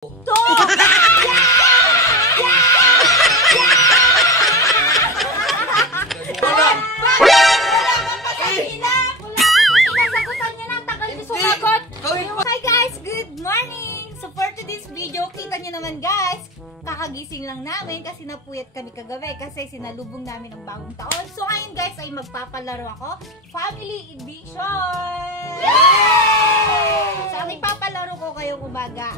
Hi guys, good morning! So for today's video, kita nyo naman guys, kakagising lang namin kasi napuyat kami kagabi kasi sinalubong namin ang bagong taon. So ngayon guys ay magpapalaro ako, Family Edition! Yay! So ang ipapalaro ko kayong umaga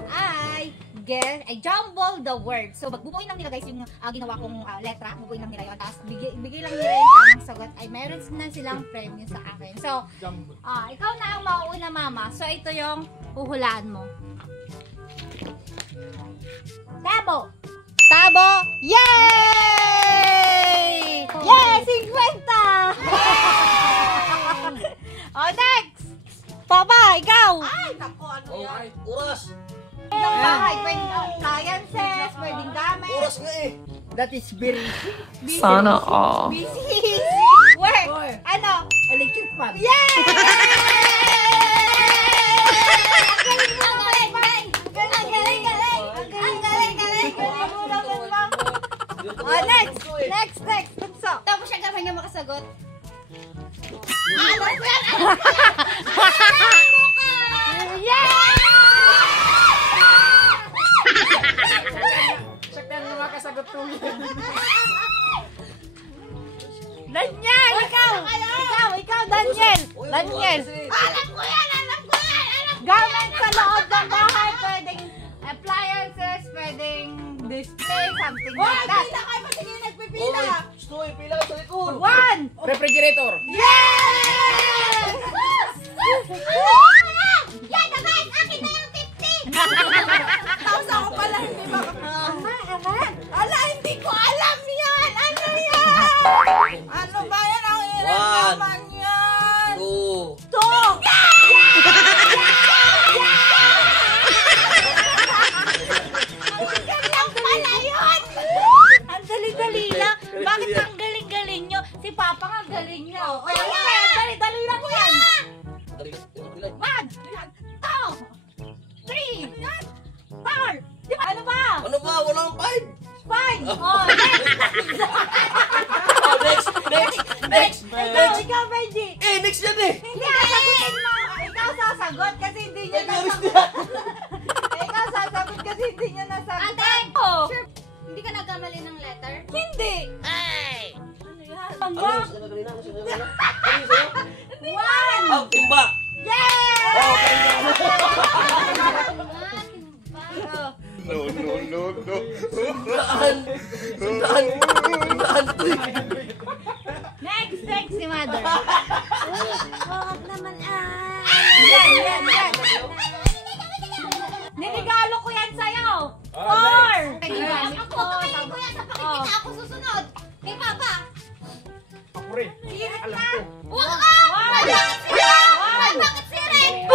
ay jumble the word. So magbubuin lang nila guys yung ginawa kong letra, bubuin lang nila yun. Tapos bigay lang nila yung tamang sagot ay meron na silang premium sa akin. So ikaw na ang mauuna mama. So ito yung huhulaan mo. Tabo! Tabo! Yay! Yay! 50! Oh, next! Papa, ikaw! Ay, naku, ano yan? Oras! Ilang bahay? Pwedeng appliances, pwedeng gamit. Oras nga eh! That is very Busy. Sana all. Busy. Work. Ano? electric fan. Yay! Oh, next! Next! Bunso. Tapos siya gawin niya makasagot. Saktan na makasagot to. Daniel! Ikaw, Daniel! Daniel! Alam ko yan! Gamit sa loob ng bahay, pwedeng appliances, pwedeng display, something like that. Pila kayo, pati kayo nagpipila. Stoy, pila ka sa likod! 1! Refrigerator. Yes! Yan na guys! Akin na yung 50! Tapos ako pala hindi ba? Ala, hindi ko alam yan. Ano yan? Ano ba yan? Ang hirap naman yan. 2 Ang dali-dali lang. Bakit ang galing-galing nyo? Si Papa nga galing nyo. Kaya dali-dali lang yan. 1, 2, 3, 4. Di ba? Ano ba? Ano ba? Walang 5! 5. Oh, next. Ikaw, Benji. Next yan eh! Hindi, sagutin mo. Ikaw sasagot kasi hindi niya nasagot. Ikaw sasagot kasi hindi niya nasagot. Ate! Oh. Hindi ka nagkamali ng letter? Hindi. Ano yan? Ano Tamba. yung sinabi kanina? Ano sinabi kanina? Ano yung sa'yo? 1. Oh, timba! Yay! Oh, timba! Sundaan to eh! Next, si Mother. Bakit naman Yan. Niregalo ko yan sa'yo. 4. Ako, pakain ko yan sa pakikita ako susunod. Kay Papa. Ako rin. Alam ko. Wow! Bakit sira? Bakit sira? 3.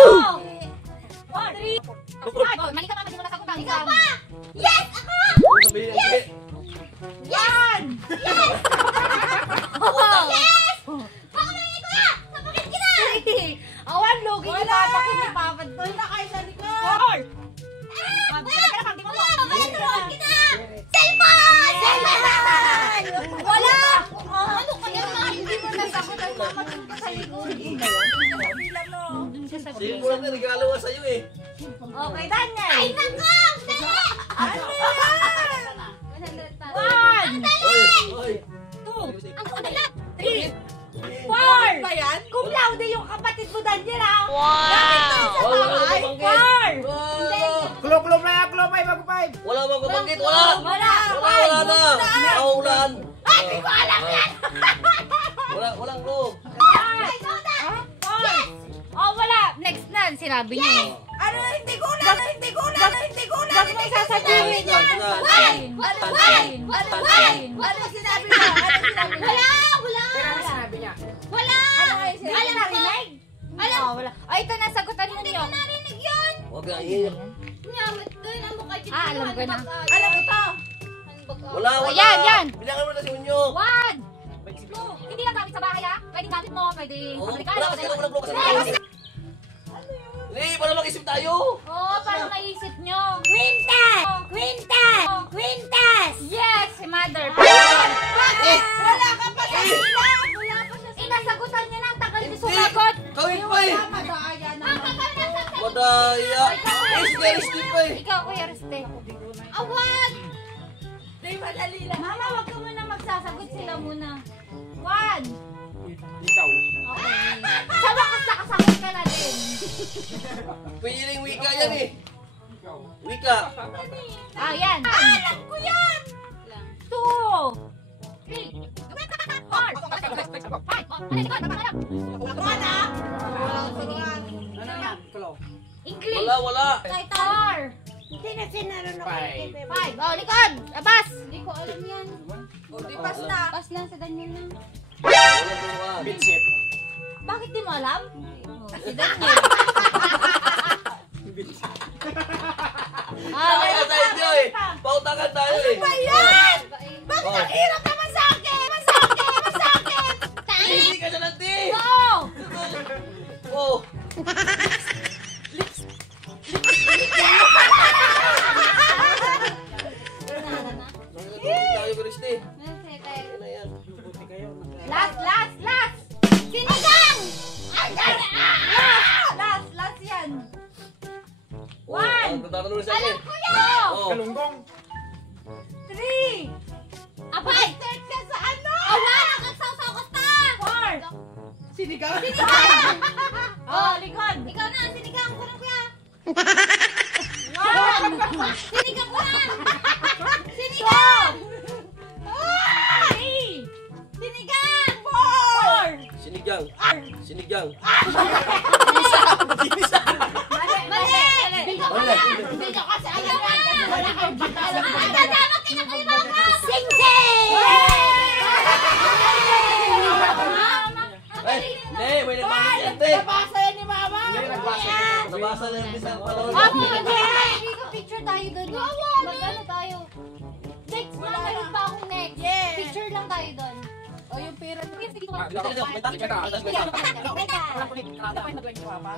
Mali ka mama, di mo nasagot ang Ikaw pa! Yes! Ako! Sabihin niya, Yan! Yes! Pakain ko yan! Sa pakikita! Awan, lugi ni Papa kung ni Papa. Doon na kayo sa likod. 4. Turuan kita! Cellphone! Wala! Ano ka yan? Hindi mo nasagot ang mama dun ka sa likod. Pila mo. Dun ka sa sige mo lang regalo nga sa'yo eh! Okay, Daniel. Ay, nako! Dali! Ano yan? 100 pa. 1. Oy! 2. Ang kudalat! 3. 4. Ba yan? Cum laude yung kapatid mo, Daniel, ha? Oh, wala ka mabanggit! 4. Kulo pa yan, kulo pa yung mag-5. Wala bang mabanggit? Wala! Wala. Wala na! Naulan! Ay, hindi ko alam yan! Walang globe! Ay, Soda! Oh, wala. Next na. Sinabi niyo. Ano, hindi ko na. Wag mo sasabihin yan. Ano sinabi niya? Wala! Ano sinabi niya? Wala! Hindi niyo narinig? Oh, wala. Ay, ito na. Sagutan Hindi niyo. ko narinig yun! Huwag na iyan! Nyamit ko yun ang mukha dito. Alam ko na. Alam mo to. Wala! Oh, yan. Bilangan mo na si Unyo! 1. 2. Hindi lang gamit sa bahay, ha? Pwede gamit mo. Pwede Oh, paglikalo. wala kasi walang globe kasi Ano yun? Hindi, para mag-isip tayo. Oo, para maisip nyo. Quintas! Quintas! Quintas! Yes, si Mother. Bakit? Wala ka pa sa ilang! Wala pa sa Inasagutan niya na, tagal niya sumagot. Kawin pa eh. madaya naman. Madaya. Isti pa eh. Ikaw, Kuya Riste. Awan! Di madali lang. Mama, wag ka muna magsasagot, sila muna. One. Ikaw. Okay. Sa wakas nakasagot ka na din. Pwede rin wika yan eh. Wika. Ah, yan. Alam ko yan! 2. 3. 4. Ako na! English. Wala. Title. Hindi na sinarunok ko. 5. Oh, likod. Abas. Hindi ko alam yan. O, di pas na. Pas lang sa Daniel na. Wala. Bitsit. Bakit di mo alam? Oh, si Daniel. Pakita tayo Dio eh. Pautakan tayo eh. Ayan! Bakit Oh. ang hirap naman sa akin? Masakit! Hindi ka na lang di. Go! Oh. Tayo Kristi. Yan na yan. Last! Sinigang! Last yan. One. Tatanong sa akin. Oh. Galunggong. 3. Abay! Start ka sa ano? Awan! Nagsasaw ka pa! 4. Sinigang? Oh, likod. Ikaw na, sinigang ko na kuya. 1. Sinigang ko na. 3. Sinigang! 4. Sinigang. Sinigang. Mali! Bigyan ka sa alaman. Wala kang bakalan. Ang dadama kinakalimaw ka. Sing-sing! Eh, hindi. May nagmamit yan te. Nabasa yan ni Mama. Nabasa na yung isang palawin. Dito picture tayo doon. Mag-ano tayo? Next na, meron pa akong next. Yes. Picture lang tayo doon. O, yung pera. Dito, may takip. Wala ko ni Mama.